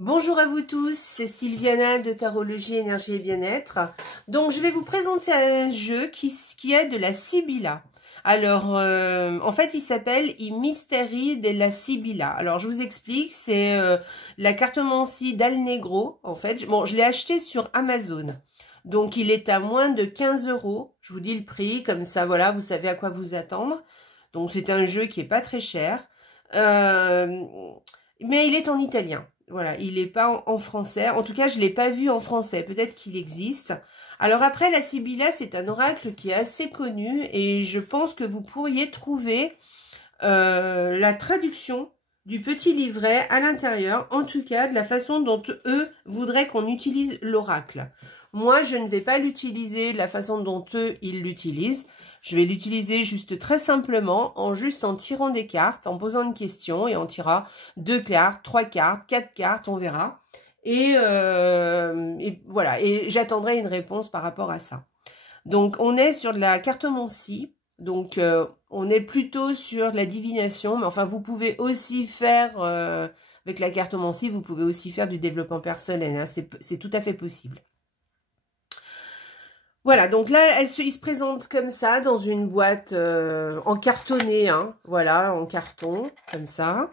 Bonjour à vous tous, c'est Sylviana de Tarologie, Énergie et Bien-être. Donc je vais vous présenter un jeu qui est de la Sibilla. Alors en fait il s'appelle I Misteri della Sibilla. Alors je vous explique, c'est la cartomancie d'Alnegro en fait. Bon, je l'ai acheté sur Amazon. Donc il est à moins de 15 €. Je vous dis le prix, comme ça voilà, vous savez à quoi vous attendre. Donc c'est un jeu qui est pas très cher. Mais il est en italien. Voilà, il n'est pas en français. En tout cas, je ne l'ai pas vu en français. Peut-être qu'il existe. Alors après, la Sibilla, c'est un oracle qui est assez connu. Et je pense que vous pourriez trouver la traduction du petit livret à l'intérieur. En tout cas, de la façon dont eux voudraient qu'on utilise l'oracle. Moi, je ne vais pas l'utiliser de la façon dont eux, ils l'utilisent. Je vais l'utiliser juste très simplement, en tirant des cartes, en posant une question, et on tirera 2 cartes, 3 cartes, 4 cartes, on verra. Et voilà, et j'attendrai une réponse par rapport à ça. Donc, on est sur de la cartomancie, donc on est plutôt sur de la divination, mais enfin, vous pouvez aussi faire, avec la cartomancie, vous pouvez aussi faire du développement personnel, hein, c'est tout à fait possible. Voilà, donc là, il se présente comme ça, dans une boîte en cartonné, hein, voilà, en carton, comme ça.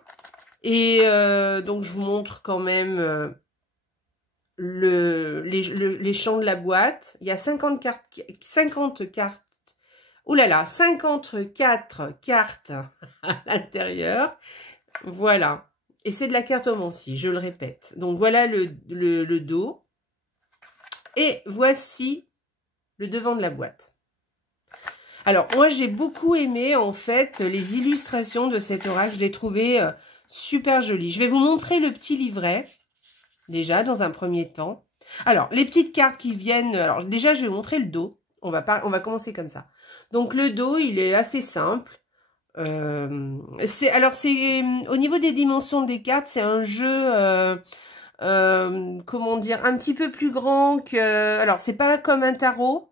Et donc, je vous montre quand même les champs de la boîte. Il y a 50 cartes, oh là là, 54 cartes à l'intérieur. Voilà, et c'est de la cartomancie, je le répète. Donc, voilà le dos. Et voici le devant de la boîte. Alors, moi, j'ai beaucoup aimé, en fait, les illustrations de cet oracle. Je l'ai trouvé super joli. Je vais vous montrer le petit livret, déjà, dans un premier temps. Alors, les petites cartes qui viennent... Alors, déjà, je vais vous montrer le dos. On va commencer comme ça. Donc, le dos, il est assez simple. Au niveau des dimensions des cartes, c'est un jeu... comment dire, un petit peu plus grand que... Alors, c'est pas comme un tarot,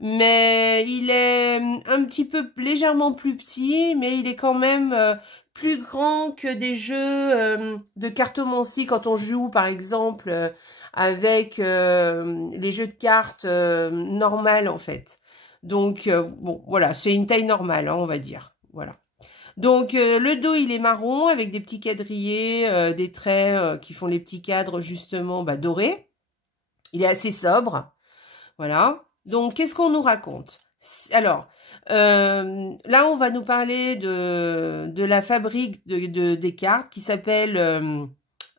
mais il est un petit peu légèrement plus petit, mais il est quand même plus grand que des jeux de cartomancie quand on joue, par exemple, avec les jeux de cartes normales, en fait. Donc, bon, voilà, c'est une taille normale, hein, on va dire. Voilà. Donc, le dos, il est marron avec des petits quadrillés, des traits qui font les petits cadres, justement, dorés. Il est assez sobre. Voilà. Donc, qu'est-ce qu'on nous raconte? Alors, là, on va nous parler de la fabrique des cartes qui s'appelle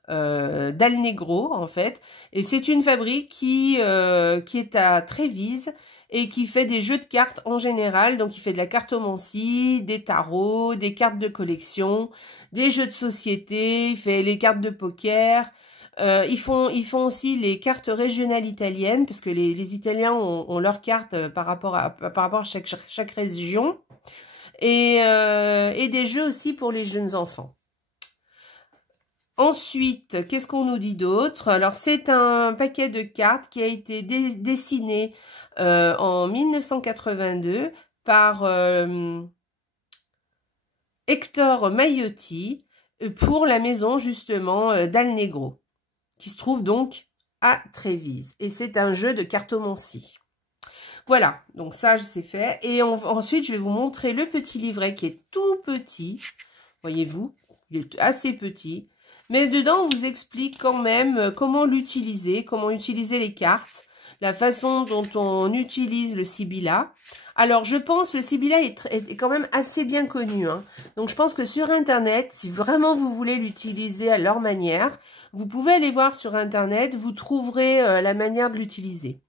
d'Alnegro, en fait. Et c'est une fabrique qui est à Trévise et qui fait des jeux de cartes en général. Donc, il fait de la cartomancie, des tarots, des cartes de collection, des jeux de société, il fait les cartes de poker. Ils font aussi les cartes régionales italiennes, parce que les Italiens ont leurs cartes par rapport à chaque région. Et des jeux aussi pour les jeunes enfants. Ensuite, qu'est-ce qu'on nous dit d'autre? Alors, c'est un paquet de cartes qui a été dessiné en 1982 par Hector Maiotti pour la maison, justement, d'Alnegro, qui se trouve donc à Trévise. Et c'est un jeu de cartomancie. Voilà, donc ça, c'est fait. Et ensuite, je vais vous montrer le petit livret qui est tout petit. Voyez-vous, il est assez petit. Mais dedans, on vous explique quand même comment l'utiliser, comment utiliser les cartes, la façon dont on utilise le Sibilla. Alors, je pense que le Sibilla est quand même assez bien connu, hein. Donc, je pense que sur Internet, si vraiment vous voulez l'utiliser à leur manière, vous pouvez aller voir sur Internet, vous trouverez la manière de l'utiliser.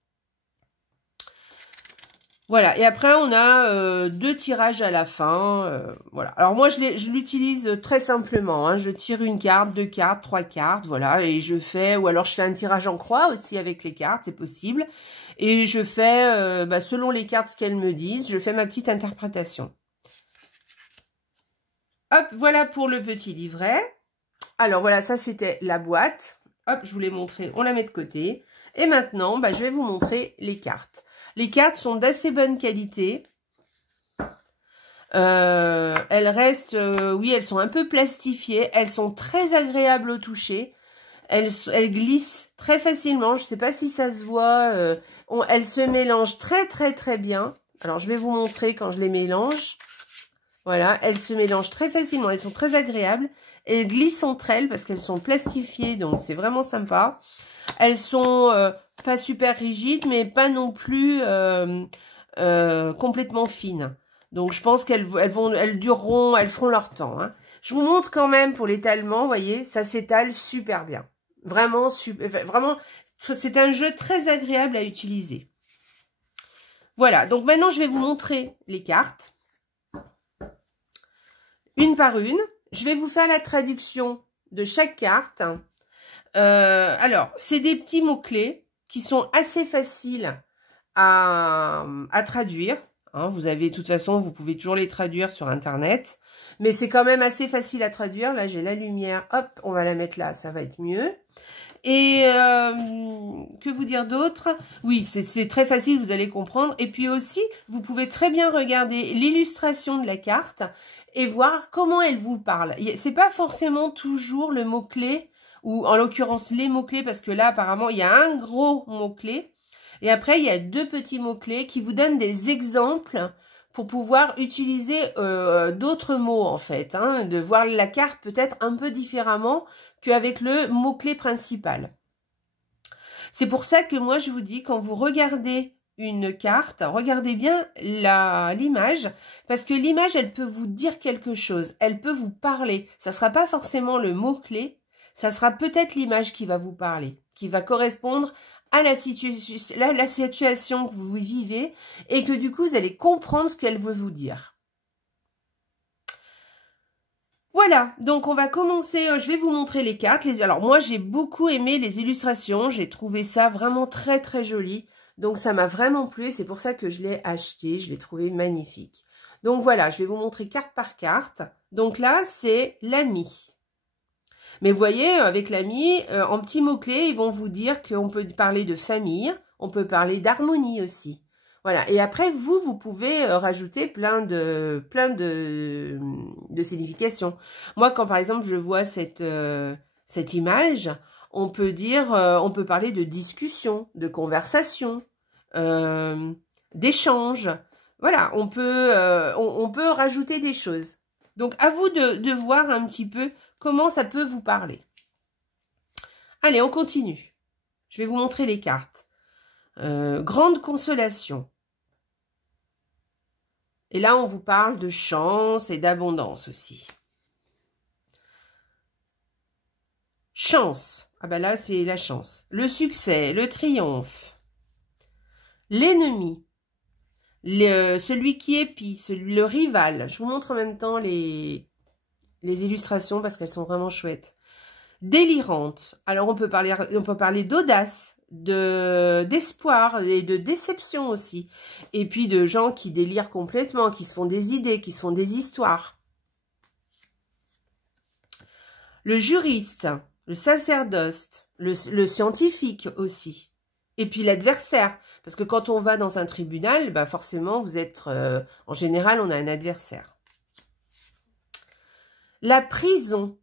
Voilà, et après on a 2 tirages à la fin, voilà. Alors moi je l'utilise très simplement, hein. Je tire une carte, 2 cartes, 3 cartes, voilà, et je fais, ou alors je fais un tirage en croix aussi avec les cartes, c'est possible. Et je fais, selon les cartes ce qu'elles me disent, je fais ma petite interprétation. Hop, voilà pour le petit livret. Alors voilà, ça c'était la boîte. Hop, je vous l'ai montré, on la met de côté. Et maintenant, je vais vous montrer les cartes. Les cartes sont d'assez bonne qualité. Elles restent, oui, elles sont un peu plastifiées. Elles sont très agréables au toucher. Elle glisse très facilement. Je ne sais pas si ça se voit. Elle se mélange très, très, très bien. Alors, je vais vous montrer quand je les mélange. Voilà, elles se mélangent très facilement. Elles sont très agréables. Elles glissent entre elles parce qu'elles sont plastifiées. Donc, c'est vraiment sympa. Elles sont pas super rigides, mais pas non plus complètement fines. Donc, je pense elles dureront, elles feront leur temps. Hein. Je vous montre quand même pour l'étalement, vous voyez, ça s'étale super bien. Vraiment, vraiment, c'est un jeu très agréable à utiliser. Voilà, donc maintenant, je vais vous montrer les cartes. Une par une. Je vais vous faire la traduction de chaque carte. Alors, c'est des petits mots-clés qui sont assez faciles à traduire. Hein, vous avez, de toute façon, vous pouvez toujours les traduire sur Internet. Mais c'est quand même assez facile à traduire. Là, j'ai la lumière. Hop, on va la mettre là, ça va être mieux. Et que vous dire d'autre? Oui, c'est très facile, vous allez comprendre. Et puis aussi, vous pouvez très bien regarder l'illustration de la carte et voir comment elle vous parle. C'est pas forcément toujours le mot-clé, ou en l'occurrence les mots-clés, parce que là, apparemment, il y a un gros mot-clé. Et après, il y a deux petits mots-clés qui vous donnent des exemples pour pouvoir utiliser d'autres mots, en fait. Hein, de voir la carte peut-être un peu différemment qu'avec le mot-clé principal. C'est pour ça que moi, je vous dis, quand vous regardez une carte, regardez bien l'image, parce que l'image, elle peut vous dire quelque chose, elle peut vous parler. Ça ne sera pas forcément le mot-clé, ça sera peut-être l'image qui va vous parler, qui va correspondre à la situation que vous vivez, et que du coup, vous allez comprendre ce qu'elle veut vous dire. Voilà, donc on va commencer, je vais vous montrer les cartes. Alors moi, j'ai beaucoup aimé les illustrations, j'ai trouvé ça vraiment très très joli. Donc ça m'a vraiment plu et c'est pour ça que je l'ai acheté, je l'ai trouvé magnifique. Donc voilà, je vais vous montrer carte par carte. Donc là, c'est l'ami. Mais vous voyez, avec l'ami, en petits mots-clés, ils vont vous dire qu'on peut parler de famille, on peut parler d'harmonie aussi. Voilà, et après, vous pouvez rajouter plein de significations. Moi, quand par exemple, je vois cette image, on peut dire, on peut parler de discussion, de conversation, d'échange. Voilà, on peut rajouter des choses. Donc, à vous de voir un petit peu comment ça peut vous parler. Allez, on continue. Je vais vous montrer les cartes. Grande consolation. Et là, on vous parle de chance et d'abondance aussi. Chance. Ah ben là, c'est la chance. Le succès, le triomphe. L'ennemi. Celui qui épie, le rival. Je vous montre en même temps les illustrations parce qu'elles sont vraiment chouettes. Délirante. Alors, on peut parler d'audace, d'espoir et de déception aussi. Et puis de gens qui délirent complètement, qui se font des idées, qui se font des histoires. Le juriste, le sacerdoce, le scientifique aussi. Et puis l'adversaire. Parce que quand on va dans un tribunal, bah forcément, vous êtes... en général, on a un adversaire. La prison.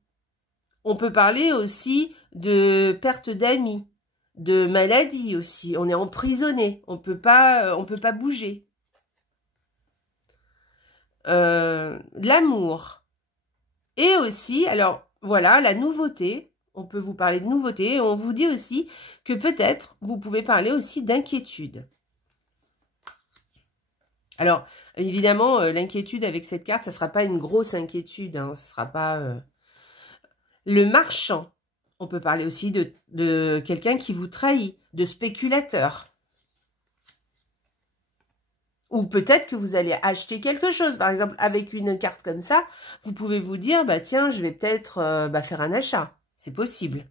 On peut parler aussi de perte d'amis, de maladie aussi. On est emprisonné, on peut pas bouger. L'amour. Et aussi, alors voilà, la nouveauté. On peut vous parler de nouveauté. Et on vous dit aussi que peut-être vous pouvez parler aussi d'inquiétude. Alors, évidemment, l'inquiétude avec cette carte, ça ne sera pas une grosse inquiétude. Hein, ça ne sera pas... Le marchand. On peut parler aussi de quelqu'un qui vous trahit, de spéculateur. Ou peut-être que vous allez acheter quelque chose. Par exemple, avec une carte comme ça, vous pouvez vous dire, bah tiens, je vais peut-être faire un achat. C'est possible.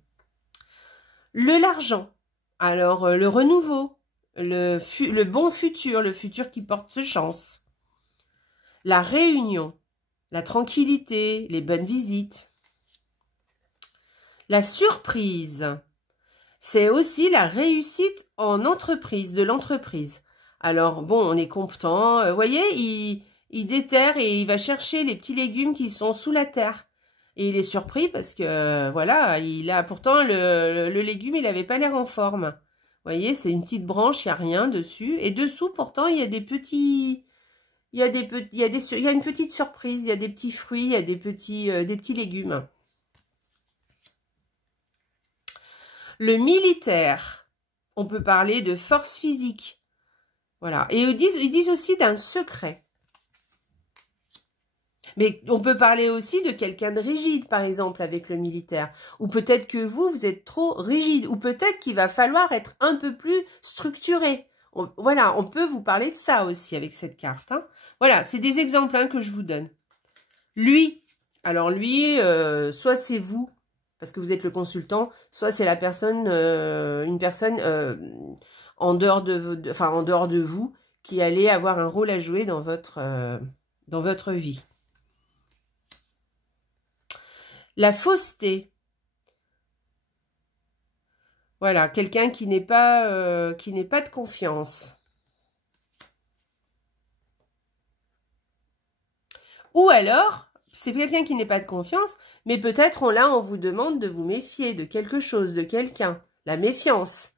L'argent. Alors, le renouveau, le bon futur, le futur qui porte chance. La réunion, la tranquillité, les bonnes visites. La surprise, c'est aussi la réussite en entreprise, de l'entreprise. Alors, bon, on est content. Vous voyez, il déterre et il va chercher les petits légumes qui sont sous la terre. Et il est surpris parce que, voilà, il a pourtant le légume, il n'avait pas l'air en forme. Vous voyez, c'est une petite branche, il n'y a rien dessus. Et dessous, pourtant, il y a des petits... il y a une petite surprise, il y a des petits fruits, il y a des petits légumes. Le militaire, on peut parler de force physique. Voilà. Et ils disent aussi d'un secret. Mais on peut parler aussi de quelqu'un de rigide, par exemple, avec le militaire. Ou peut-être que vous êtes trop rigide. Ou peut-être qu'il va falloir être un peu plus structuré. Voilà, on peut vous parler de ça aussi avec cette carte. Hein. Voilà, c'est des exemples hein, que je vous donne. Lui, alors lui, soit c'est vous, parce que vous êtes le consultant, soit c'est la personne, une personne en dehors de vous, qui allait avoir un rôle à jouer dans votre vie. La fausseté. Voilà, quelqu'un qui n'est pas de confiance. Ou alors, c'est quelqu'un qui n'est pas de confiance, mais peut-être là, on vous demande de vous méfier de quelque chose, de quelqu'un. La méfiance.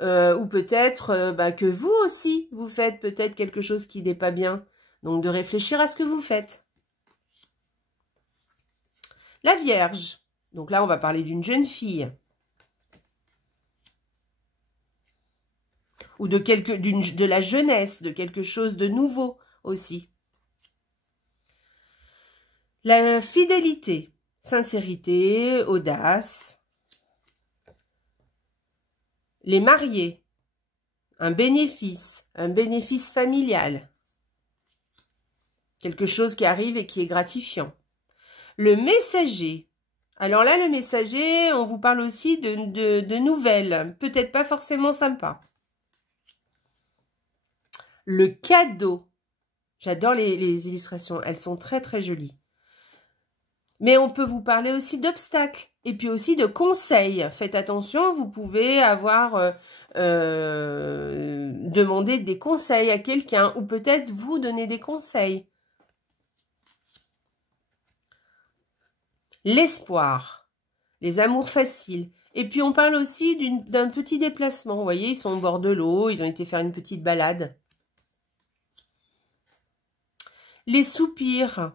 Ou peut-être que vous aussi, vous faites peut-être quelque chose qui n'est pas bien. Donc, de réfléchir à ce que vous faites. La Vierge. Donc là, on va parler d'une jeune fille. Ou de la jeunesse, de quelque chose de nouveau aussi. La fidélité, sincérité, audace. Les mariés, un bénéfice familial. Quelque chose qui arrive et qui est gratifiant. Le messager. Alors là, le messager, on vous parle aussi de nouvelles, peut-être pas forcément sympas. Le cadeau. J'adore les illustrations, elles sont très très jolies. Mais on peut vous parler aussi d'obstacles et puis aussi de conseils. Faites attention, vous pouvez avoir demandé des conseils à quelqu'un ou peut-être vous donner des conseils. L'espoir, les amours faciles. Et puis on parle aussi d'un petit déplacement. Vous voyez, ils sont au bord de l'eau, ils ont été faire une petite balade. Les soupirs,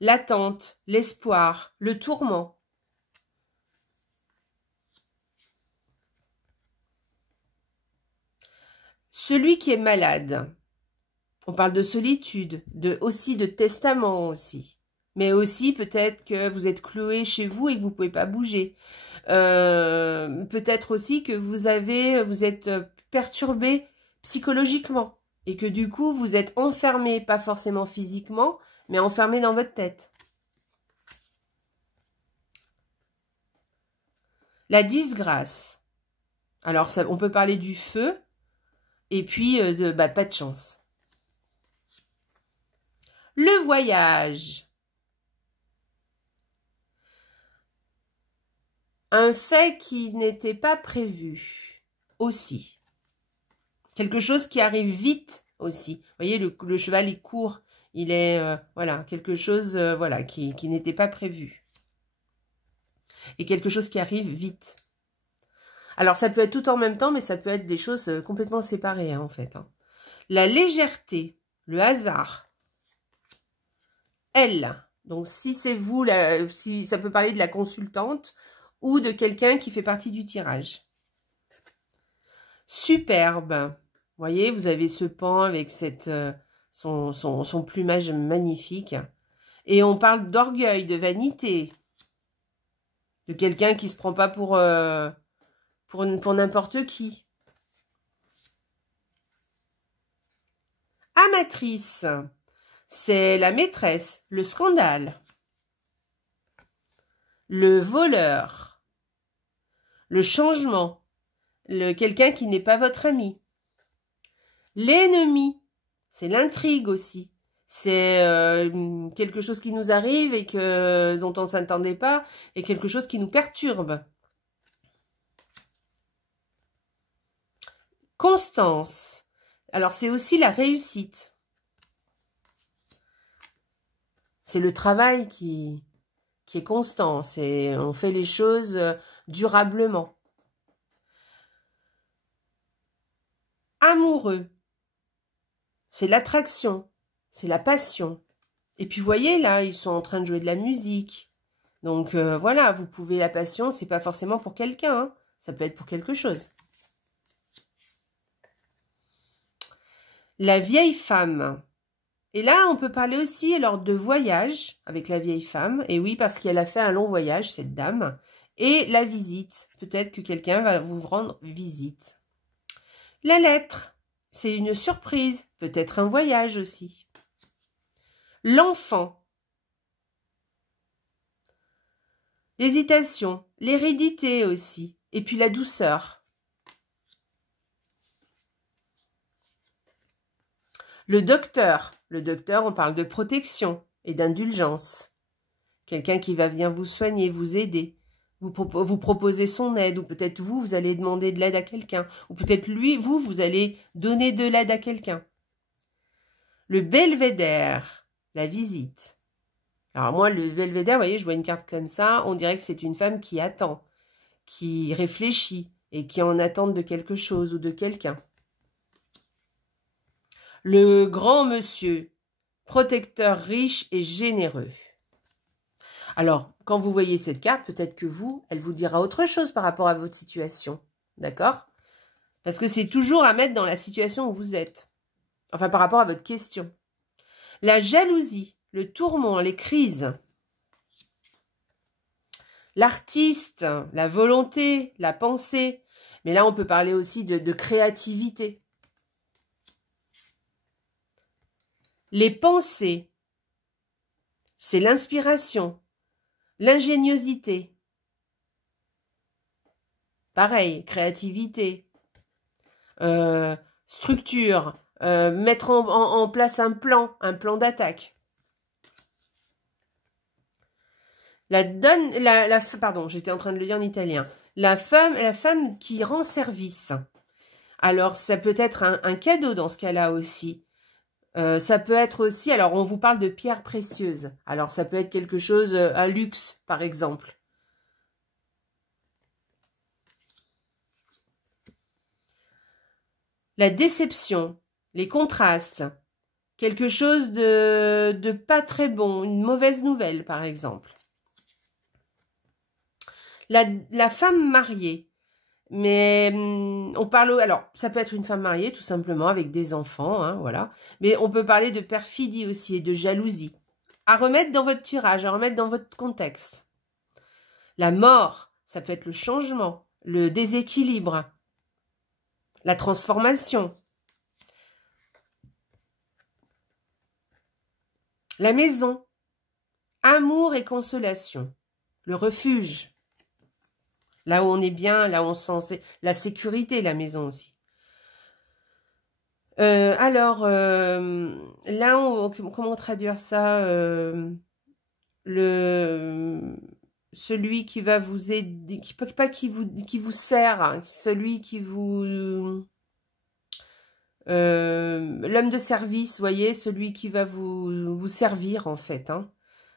l'attente, l'espoir, le tourment. Celui qui est malade. On parle de solitude, aussi de testament aussi. Mais aussi peut-être que vous êtes cloué chez vous et que vous ne pouvez pas bouger. Peut-être aussi que vous êtes perturbé psychologiquement. Et que du coup, vous êtes enfermé, pas forcément physiquement, mais enfermé dans votre tête. La disgrâce. Alors, on peut parler du feu et puis pas de chance. Le voyage. Un fait qui n'était pas prévu aussi. Quelque chose qui arrive vite aussi. Vous voyez, le cheval, il court. Il est, voilà, quelque chose voilà, qui n'était pas prévu. Et quelque chose qui arrive vite. Alors, ça peut être tout en même temps, mais ça peut être des choses complètement séparées, hein, en fait. Hein. La légèreté, le hasard. Elle. Donc, si c'est vous, si ça peut parler de la consultante ou de quelqu'un qui fait partie du tirage. Superbe. Vous voyez, vous avez ce pan avec son plumage magnifique. Et on parle d'orgueil, de vanité. De quelqu'un qui ne se prend pas pour n'importe qui. Amatrice. C'est la maîtresse, le scandale. Le voleur. Le changement. Quelqu'un qui n'est pas votre ami. L'ennemi, c'est l'intrigue aussi. C'est quelque chose qui nous arrive et dont on ne s'attendait pas et quelque chose qui nous perturbe. Constance. Alors, c'est aussi la réussite. C'est le travail qui qui est constant. On fait les choses durablement. Amoureux, c'est l'attraction, c'est la passion. Et puis, vous voyez, là, ils sont en train de jouer de la musique. Donc, voilà, vous pouvez, la passion, c'est pas forcément pour quelqu'un, hein. Ça peut être pour quelque chose. La vieille femme. Et là, on peut parler aussi alors de voyage avec la vieille femme. Et oui, parce qu'elle a fait un long voyage, cette dame. Et la visite. Peut-être que quelqu'un va vous rendre visite. La lettre. C'est une surprise. Peut-être un voyage aussi. L'enfant. L'hésitation. L'hérédité aussi. Et puis la douceur. Le docteur, on parle de protection et d'indulgence. Quelqu'un qui va venir vous soigner, vous aider, vous proposer son aide, ou peut-être vous allez demander de l'aide à quelqu'un, ou peut-être lui, vous allez donner de l'aide à quelqu'un. Le belvédère, la visite. Alors moi, le belvédère, vous voyez, je vois une carte comme ça, on dirait que c'est une femme qui attend, qui réfléchit et qui est en attente de quelque chose ou de quelqu'un. Le grand monsieur, protecteur riche et généreux. Alors, quand vous voyez cette carte, peut-être que elle vous dira autre chose par rapport à votre situation. D'accord? Parce que c'est toujours à mettre dans la situation où vous êtes. Enfin, par rapport à votre question. La jalousie, le tourment, les crises. L'artiste, la volonté, la pensée. Mais là, on peut parler aussi de créativité. Les pensées, c'est l'inspiration, l'ingéniosité. Pareil, créativité, structure, mettre en place un plan d'attaque. Pardon, j'étais en train de le dire en italien. La femme qui rend service. Alors, ça peut être un cadeau dans ce cas-là aussi. Ça peut être aussi, alors on vous parle de pierres précieuses. Alors ça peut être quelque chose, un luxe par exemple. La déception, les contrastes, quelque chose de pas très bon, une mauvaise nouvelle par exemple. La femme mariée. Mais on parle... Alors, ça peut être une femme mariée, tout simplement, avec des enfants, hein, voilà. Mais on peut parler de perfidie aussi et de jalousie. À remettre dans votre tirage, à remettre dans votre contexte. La mort, ça peut être le changement, le déséquilibre, la transformation. La maison, amour et consolation. Le refuge. Là où on est bien, là où on sent la sécurité, la maison aussi. Alors, là, comment traduire ça celui qui va vous aider, qui vous sert, hein, celui qui vous... l'homme de service, vous voyez, celui qui va vous servir, en fait. Hein.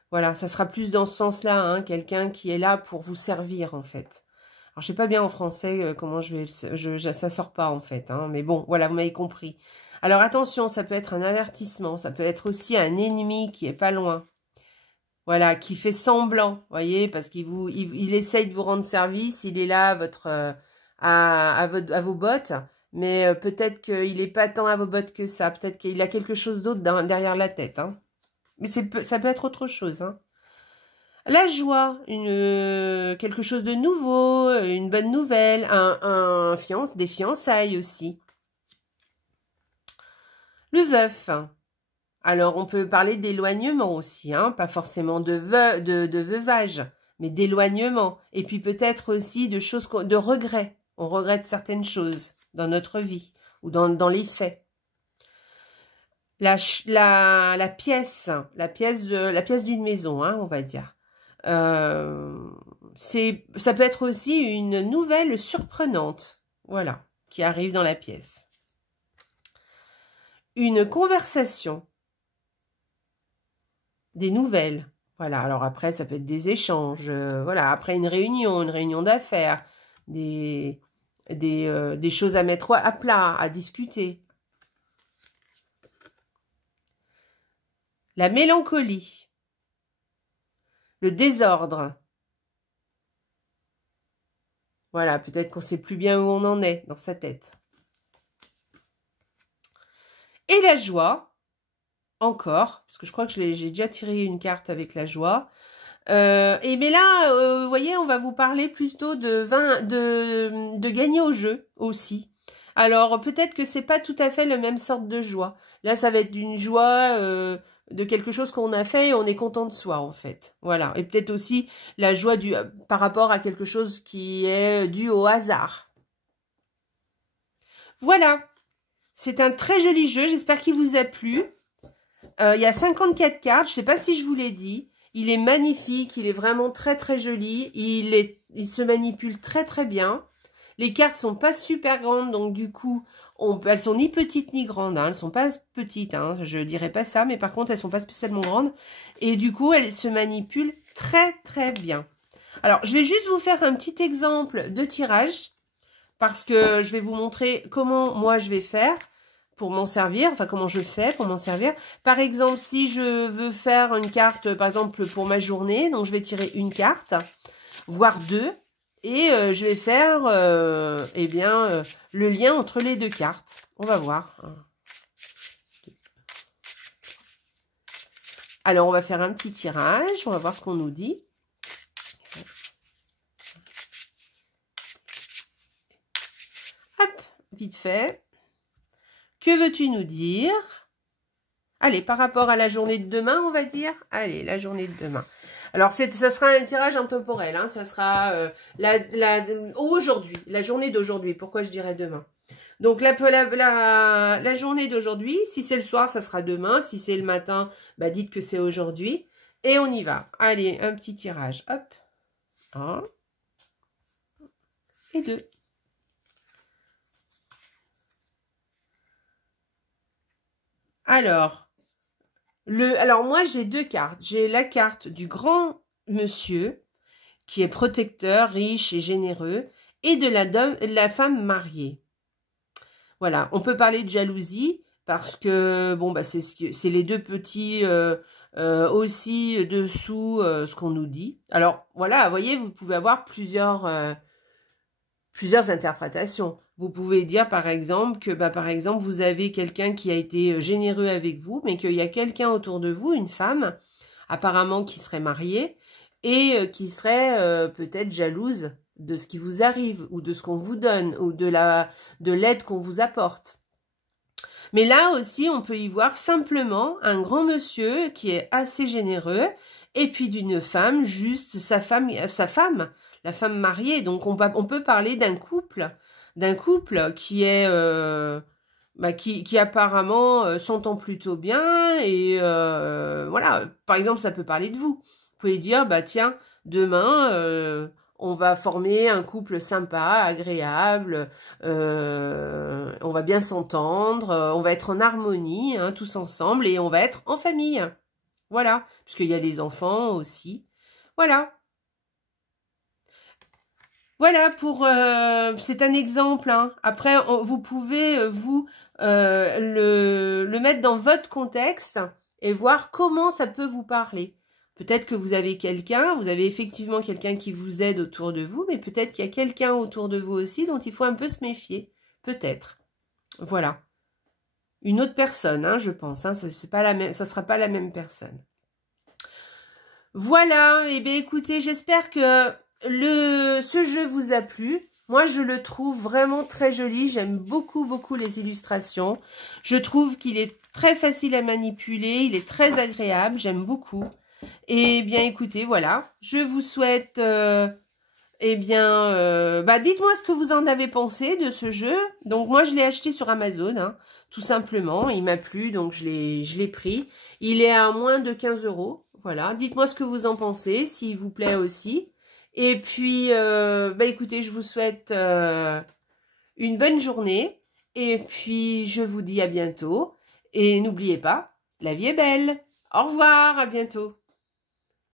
Voilà, ça sera plus dans ce sens-là, hein, quelqu'un qui est là pour vous servir, en fait. Alors, je sais pas bien en français comment ça sort pas, en fait. Hein, mais bon, voilà, vous m'avez compris. Alors, attention, ça peut être un avertissement. Ça peut être aussi un ennemi qui est pas loin. Voilà, qui fait semblant, voyez, parce il essaye de vous rendre service. Il est là à vos bottes. Mais peut-être qu'il n'est pas tant à vos bottes que ça. Peut-être qu'il a quelque chose d'autre derrière la tête. Hein. Mais ça peut être autre chose, hein. La joie, quelque chose de nouveau, une bonne nouvelle, des fiançailles aussi. Le veuf. Alors, on peut parler d'éloignement aussi, hein, pas forcément de veuvage, mais d'éloignement. Et puis peut-être aussi de regrets. On regrette certaines choses dans notre vie ou dans les faits. La pièce d'une maison, hein, on va dire. Ça peut être aussi une nouvelle surprenante, voilà, qui arrive dans la pièce. Une conversation, des nouvelles, Voilà, alors après, ça peut être des échanges. Voilà, après une réunion d'affaires, des choses à mettre à plat, à discuter. La mélancolie. Le désordre. Voilà, peut-être qu'on ne sait plus bien où on en est dans sa tête. Et la joie, encore, parce que je crois que j'ai déjà tiré une carte avec la joie. Et mais là, vous voyez, on va vous parler plutôt de gagner au jeu aussi. Alors, peut-être que c'est pas tout à fait la même sorte de joie. Là, ça va être d'une joie de quelque chose qu'on a fait et on est content de soi, en fait. Voilà. Et peut-être aussi la joie par rapport à quelque chose qui est dû au hasard. Voilà. C'est un très joli jeu. J'espère qu'il vous a plu. Il y a 54 cartes. Je sais pas si je vous l'ai dit. Il est magnifique. Il est vraiment très, très joli. Il se manipule très, très bien. Les cartes sont pas super grandes. Donc, du coup, elles sont ni petites ni grandes. Hein. Elles sont pas petites. Hein. Je dirais pas ça. Mais par contre, elles sont pas spécialement grandes. Et du coup, elles se manipulent très, très bien. Alors, je vais juste vous faire un petit exemple de tirage. Parce que je vais vous montrer comment moi je vais faire pour m'en servir, enfin comment je fais pour m'en servir. Par exemple, si je veux faire une carte, par exemple pour ma journée, donc je vais tirer une carte, voire deux, et je vais faire le lien entre les deux cartes. On va voir. Alors, on va faire un petit tirage, on va voir ce qu'on nous dit. Hop, vite fait. Que veux-tu nous dire? Allez, par rapport à la journée de demain, on va dire. Allez, la journée de demain. Alors, ça sera un tirage intemporel. Hein, ça sera aujourd'hui, la journée d'aujourd'hui. Pourquoi je dirais demain? Donc, la journée d'aujourd'hui, si c'est le soir, ça sera demain. Si c'est le matin, bah, dites que c'est aujourd'hui. Et on y va. Allez, un petit tirage. Hop. 1 et 2. Alors moi, j'ai deux cartes. J'ai la carte du grand monsieur, qui est protecteur, riche et généreux, et de la femme mariée. Voilà, on peut parler de jalousie, parce que, bon, bah, c'est les deux petits aussi dessous ce qu'on nous dit. Alors, voilà, vous voyez, vous pouvez avoir plusieurs interprétations. Vous pouvez dire par exemple que vous avez quelqu'un qui a été généreux avec vous, mais qu'il y a quelqu'un autour de vous, une femme, apparemment qui serait mariée, et qui serait peut-être jalouse de ce qui vous arrive, ou de ce qu'on vous donne, ou de l'aide qu'on vous apporte. Mais là aussi, on peut y voir simplement un grand monsieur qui est assez généreux, et puis d'une femme, juste sa femme, la femme mariée. Donc on peut parler d'un couple qui est qui apparemment s'entend plutôt bien, et voilà. Par exemple, ça peut parler de vous. Vous pouvez dire, bah tiens, demain on va former un couple sympa, agréable, on va bien s'entendre, on va être en harmonie, hein, tous ensemble, et on va être en famille. Voilà, puisqu'il y a les enfants aussi. Voilà. Voilà, c'est un exemple. Hein. Après, vous pouvez, le mettre dans votre contexte et voir comment ça peut vous parler. Peut-être que vous avez effectivement quelqu'un qui vous aide autour de vous, mais peut-être qu'il y a quelqu'un autour de vous aussi dont il faut un peu se méfier. Peut-être. Voilà. Une autre personne, hein, je pense. Hein, ça sera pas la même personne. Voilà. Eh bien, écoutez, j'espère que ce jeu vous a plu. Moi, je le trouve vraiment très joli. J'aime beaucoup, beaucoup les illustrations. Je trouve qu'il est très facile à manipuler. Il est très agréable. J'aime beaucoup. Et bien, écoutez, voilà. Je vous souhaite, dites-moi ce que vous en avez pensé de ce jeu. Donc, moi, je l'ai acheté sur Amazon, hein, tout simplement. Il m'a plu, donc je l'ai pris. Il est à moins de 15 €. Voilà. Dites-moi ce que vous en pensez, s'il vous plaît aussi. Et puis, écoutez, je vous souhaite une bonne journée. Et puis, je vous dis à bientôt. Et n'oubliez pas, la vie est belle. Au revoir, à bientôt.